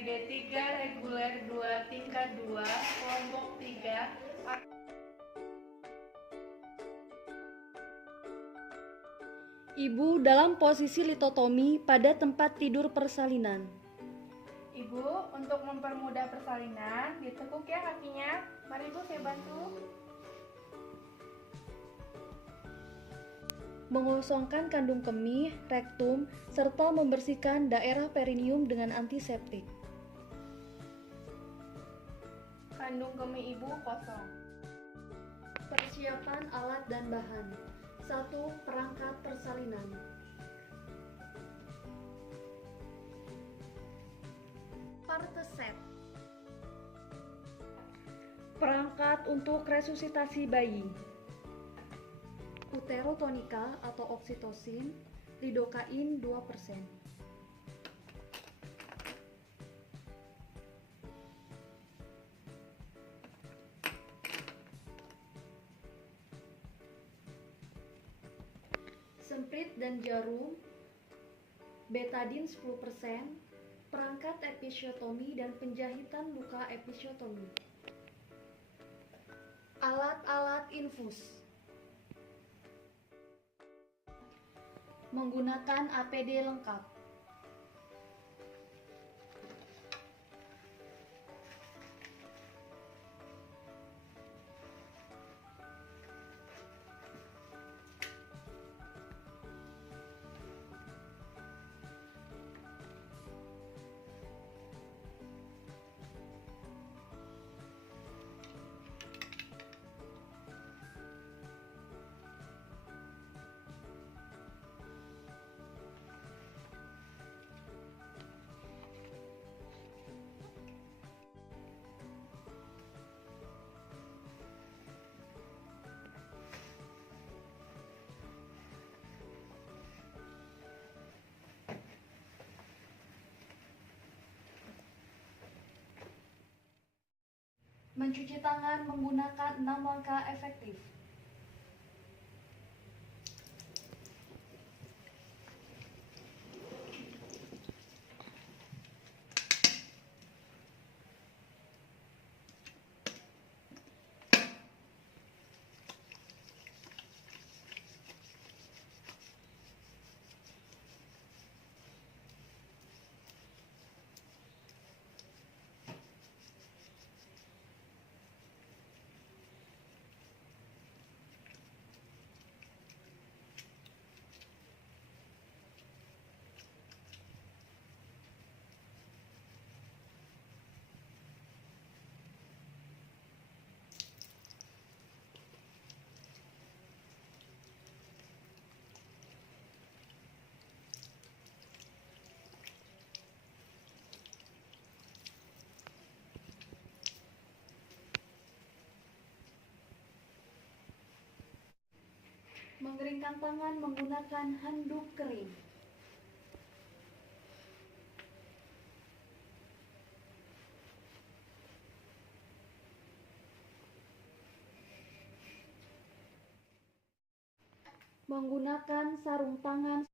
dari D3 reguler 2 tingkat 2 kelompok 3. Ibu dalam posisi litotomi pada tempat tidur persalinan. Ibu, untuk mempermudah persalinan, ditekuk ya kakinya. Mari Bu, saya bantu. Mengosongkan kandung kemih, rektum, serta membersihkan daerah perineum dengan antiseptik. Kandung kemih Ibu kosong. Persiapan alat dan bahan. 1. Perangkat persalinan. Parteset. Perangkat untuk resusitasi bayi. Uterotonika atau oksitosin, lidokain 2%. Semprit dan jarum, betadin 10%, perangkat episiotomi dan penjahitan luka episiotomi. Alat-alat infus. Menggunakan APD lengkap. Mencuci tangan menggunakan 6 langkah efektif. Mengeringkan tangan menggunakan handuk kering. Menggunakan sarung tangan.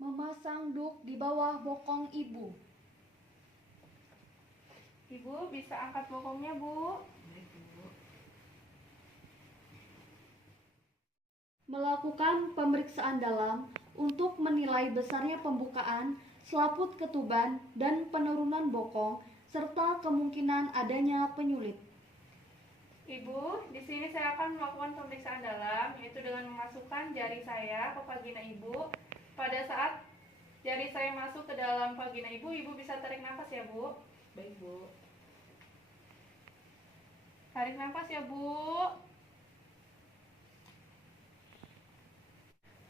Memasang duk di bawah bokong ibu. Ibu, bisa angkat bokongnya Bu. Melakukan pemeriksaan dalam untuk menilai besarnya pembukaan, selaput ketuban, dan penurunan bokong, serta kemungkinan adanya penyulit. Ibu, di sini saya akan melakukan pemeriksaan dalam, yaitu dengan memasukkan jari saya ke vagina Ibu. Pada saat jari saya masuk ke dalam vagina Ibu, Ibu bisa tarik nafas ya Bu. Baik Bu. Tarik nafas ya Bu.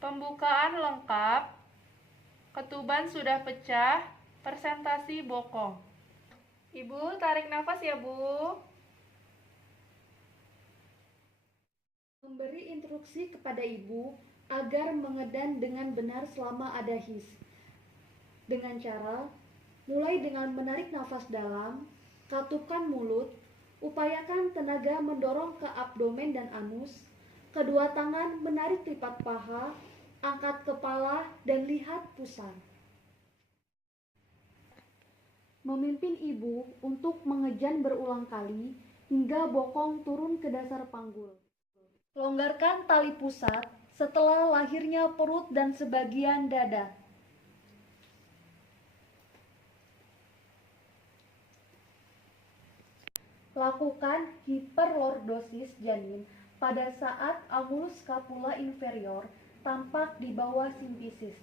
Pembukaan lengkap. Ketuban sudah pecah, persentasi bokong. Ibu, tarik nafas ya, Bu. Memberi instruksi kepada ibu agar mengedan dengan benar selama ada his. Dengan cara, mulai dengan menarik nafas dalam, katupkan mulut, upayakan tenaga mendorong ke abdomen dan anus, kedua tangan menarik lipat paha, angkat kepala dan lihat pusar. Memimpin ibu untuk mengejan berulang kali hingga bokong turun ke dasar panggul. Longgarkan tali pusat setelah lahirnya perut dan sebagian dada. Lakukan hiperlordosis janin pada saat angulus scapula inferior tampak di bawah simfisis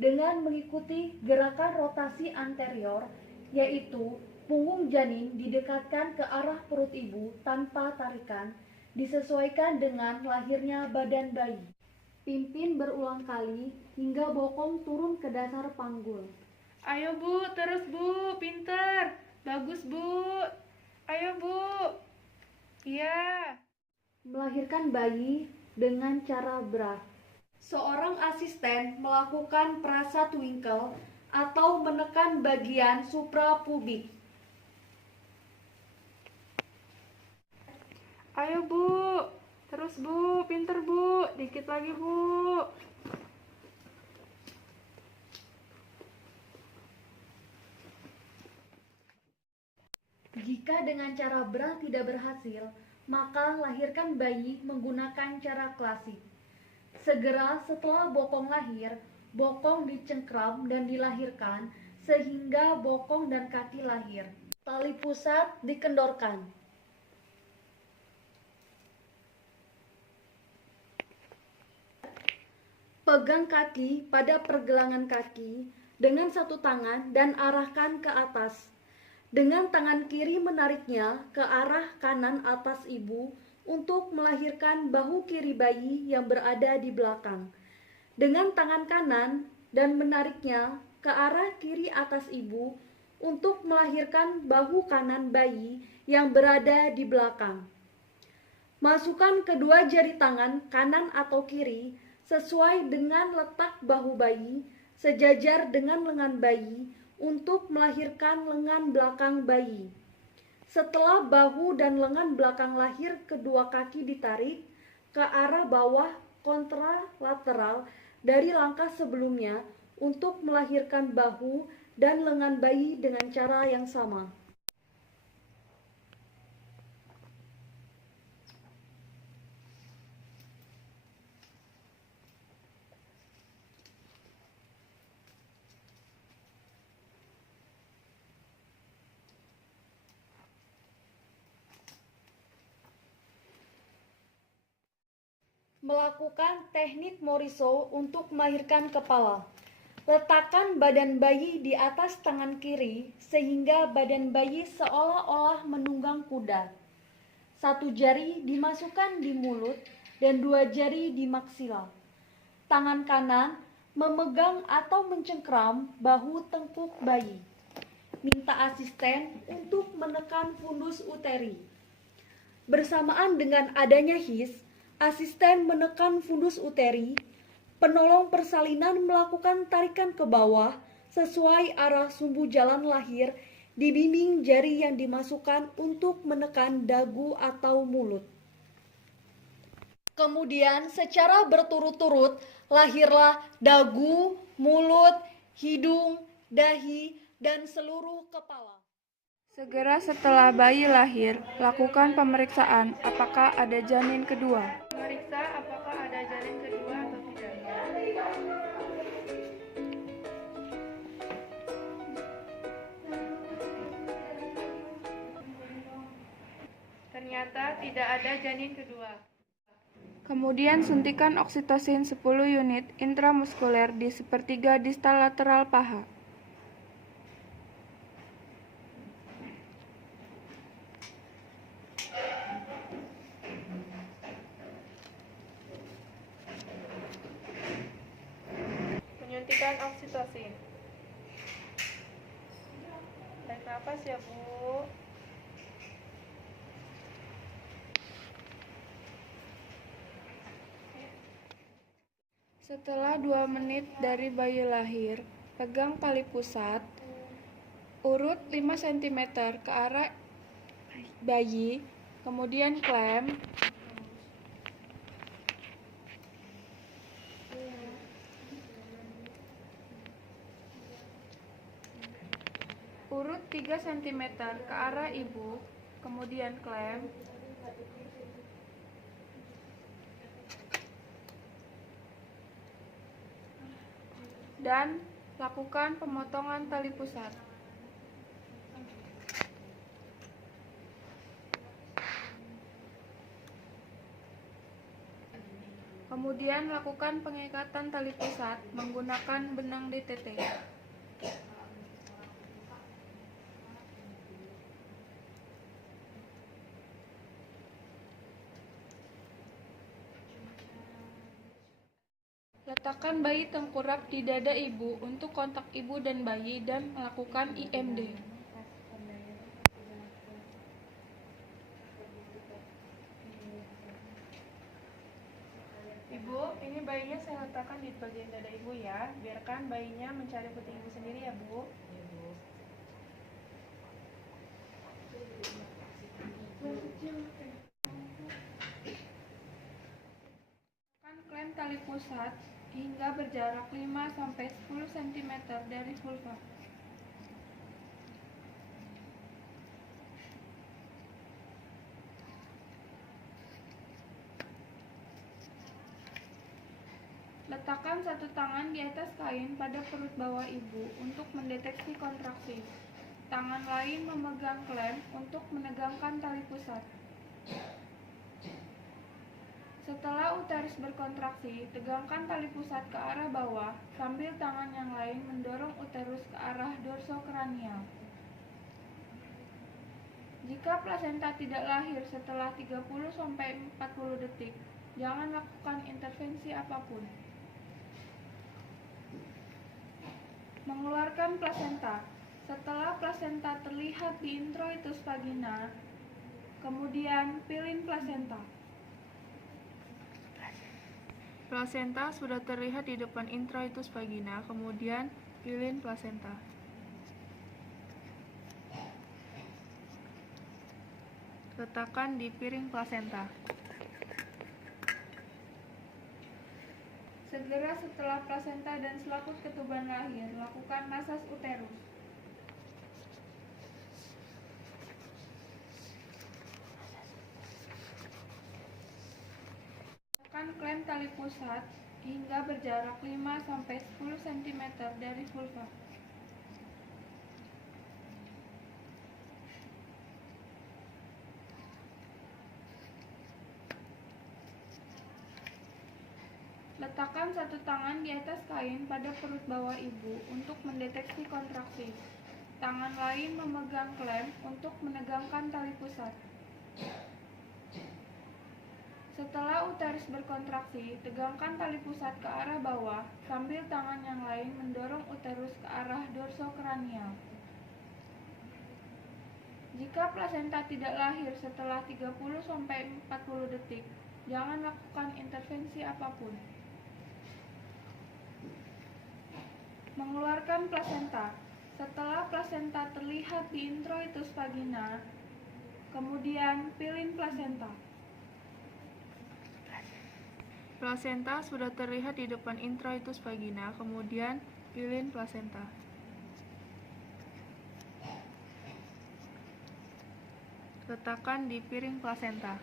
dengan mengikuti gerakan rotasi anterior, yaitu punggung janin didekatkan ke arah perut ibu tanpa tarikan, disesuaikan dengan lahirnya badan bayi. Pimpin berulang kali hingga bokong turun ke dasar panggul. Ayo, Bu, terus, Bu. Pinter. Bagus, Bu. Ayo, Bu. Iya. Melahirkan bayi dengan cara bra. Seorang asisten melakukan prasa twinkle atau menekan bagian suprapubik. Ayo, Bu. Terus, Bu. Pinter, Bu. Dikit lagi, Bu. Jika dengan cara bra tidak berhasil, maka lahirkan bayi menggunakan cara klasik. Segera setelah bokong lahir, bokong dicengkram dan dilahirkan sehingga bokong dan kaki lahir. Tali pusat dikendorkan. Pegang kaki pada pergelangan kaki dengan satu tangan dan arahkan ke atas. Dengan tangan kiri menariknya ke arah kanan atas ibu untuk melahirkan bahu kiri bayi yang berada di belakang. Dengan tangan kanan dan menariknya ke arah kiri atas ibu untuk melahirkan bahu kanan bayi yang berada di belakang. Masukkan kedua jari tangan kanan atau kiri sesuai dengan letak bahu bayi sejajar dengan lengan bayi untuk melahirkan lengan belakang bayi. Setelah bahu dan lengan belakang lahir, kedua kaki ditarik ke arah bawah kontralateral dari langkah sebelumnya untuk melahirkan bahu dan lengan bayi dengan cara yang sama. Melakukan teknik Morisot untuk melahirkan kepala. Letakkan badan bayi di atas tangan kiri sehingga badan bayi seolah-olah menunggang kuda. Satu jari dimasukkan di mulut dan dua jari di maksila. Tangan kanan memegang atau mencengkram bahu tengkuk bayi. Minta asisten untuk menekan fundus uteri. Bersamaan dengan adanya his, asisten menekan fundus uteri, penolong persalinan melakukan tarikan ke bawah sesuai arah sumbu jalan lahir, dibimbing jari yang dimasukkan untuk menekan dagu atau mulut. Kemudian secara berturut-turut lahirlah dagu, mulut, hidung, dahi, dan seluruh kepala. Segera setelah bayi lahir, lakukan pemeriksaan apakah ada janin kedua. Periksa apakah ada janin kedua atau tidak. Ternyata tidak ada janin kedua. Kemudian suntikan oksitosin 10 unit intramuskuler di sepertiga distal lateral paha. suntikan oksitosin. Tarik nafas ya, Bu. Setelah 2 menit dari bayi lahir, pegang tali pusat, urut 5 cm ke arah bayi, kemudian klem. Urut 3 cm ke arah ibu, kemudian klem. Dan lakukan pemotongan tali pusat. Kemudian lakukan pengikatan tali pusat menggunakan benang DTT. Letakkan bayi tengkurap di dada ibu untuk kontak ibu dan bayi dan melakukan IMD. Ibu, ini bayinya saya letakkan di bagian dada ibu ya. Biarkan bayinya mencari puting ibu sendiri ya, Bu. Tekan klem tali pusat hingga berjarak 5-10 cm dari vulva. Letakkan satu tangan di atas kain pada perut bawah ibu untuk mendeteksi kontraksi. Tangan lain memegang klem untuk menegangkan tali pusat. Setelah uterus berkontraksi, tegangkan tali pusat ke arah bawah sambil tangan yang lain mendorong uterus ke arah dorsokranial. Jika plasenta tidak lahir setelah 30-40 detik, jangan lakukan intervensi apapun. Mengeluarkan plasenta. Setelah plasenta terlihat di introitus vagina, kemudian pilin plasenta. Plasenta sudah terlihat di depan introitus vagina, kemudian pilin plasenta. Letakkan di piring plasenta. Segera setelah plasenta dan selaput ketuban lahir, lakukan masas uterus. Tekan klem tali pusat hingga berjarak 5-10 cm dari vulva. Letakkan satu tangan di atas kain pada perut bawah ibu untuk mendeteksi kontraksi. Tangan lain memegang klem untuk menegangkan tali pusat. Setelah uterus berkontraksi, tegangkan tali pusat ke arah bawah sambil tangan yang lain mendorong uterus ke arah dorsokranial. Jika plasenta tidak lahir setelah 30-40 detik, jangan lakukan intervensi apapun. Mengeluarkan plasenta. Setelah plasenta terlihat di introitus vagina, kemudian pilin plasenta. Plasenta sudah terlihat di depan introitus vagina, kemudian pilin plasenta. Letakkan di piring plasenta.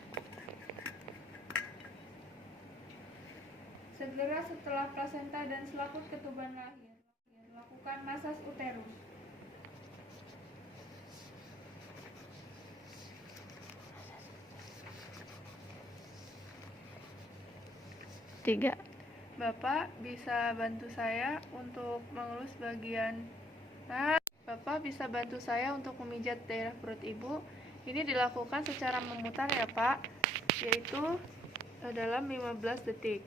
Segera setelah plasenta dan selaput ketuban lahir, lakukan masas uterus. Tiga. Bapak bisa bantu saya untuk mengelus bagian Bapak bisa bantu saya untuk memijat daerah perut ibu. Ini dilakukan secara memutar ya Pak, yaitu dalam 15 detik.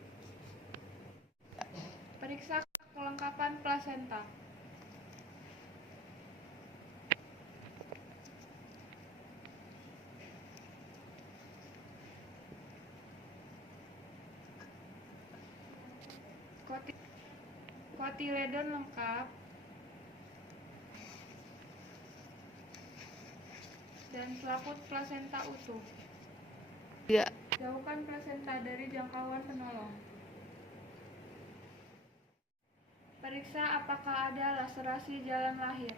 Periksa Kelengkapan plasenta. Kotiledon lengkap dan selaput plasenta utuh. Jauhkan plasenta dari jangkauan penolong. Periksa apakah ada laserasi jalan lahir.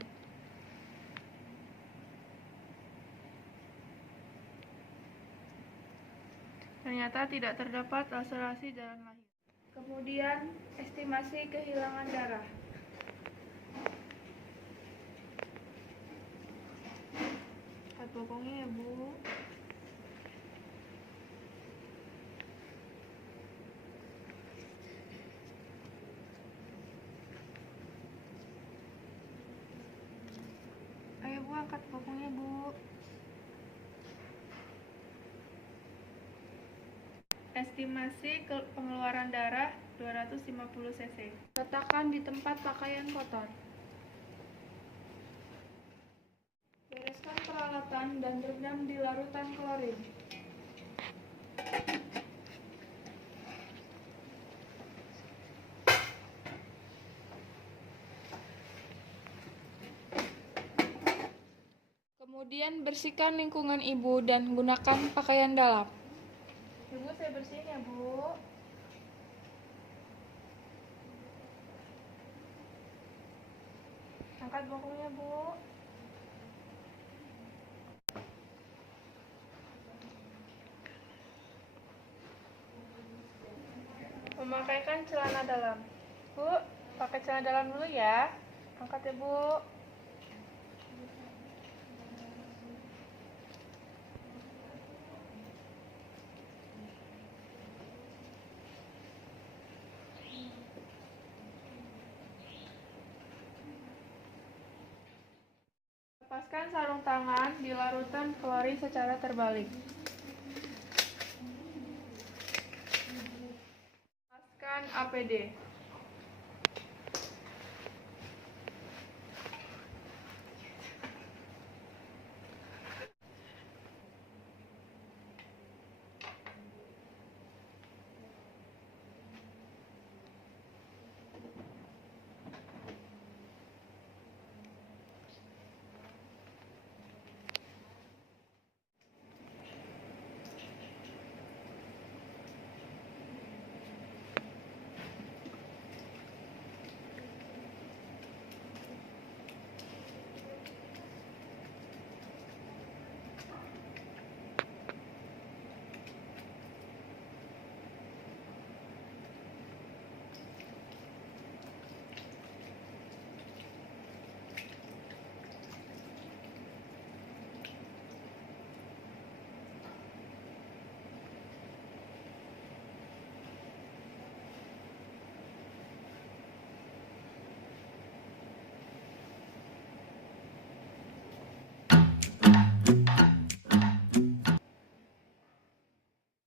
Ternyata tidak terdapat laserasi jalan lahir. Kemudian, estimasi kehilangan darah. Lihat bokongnya ya, Bu. Ayo, Bu, angkat bokongnya, Bu. Estimasi pengeluaran darah 250 cc. Letakkan di tempat pakaian kotor. Bereskan peralatan dan rendam di larutan klorin. Kemudian bersihkan lingkungan ibu dan gunakan pakaian dalam. Ibu, saya bersihin ya, Bu. Angkat bokongnya, Bu. Memakaikan celana dalam. Bu, pakai celana dalam dulu ya. Angkat ya, Bu. Lepaskan sarung tangan di larutan klorin secara terbalik. Lepaskan APD.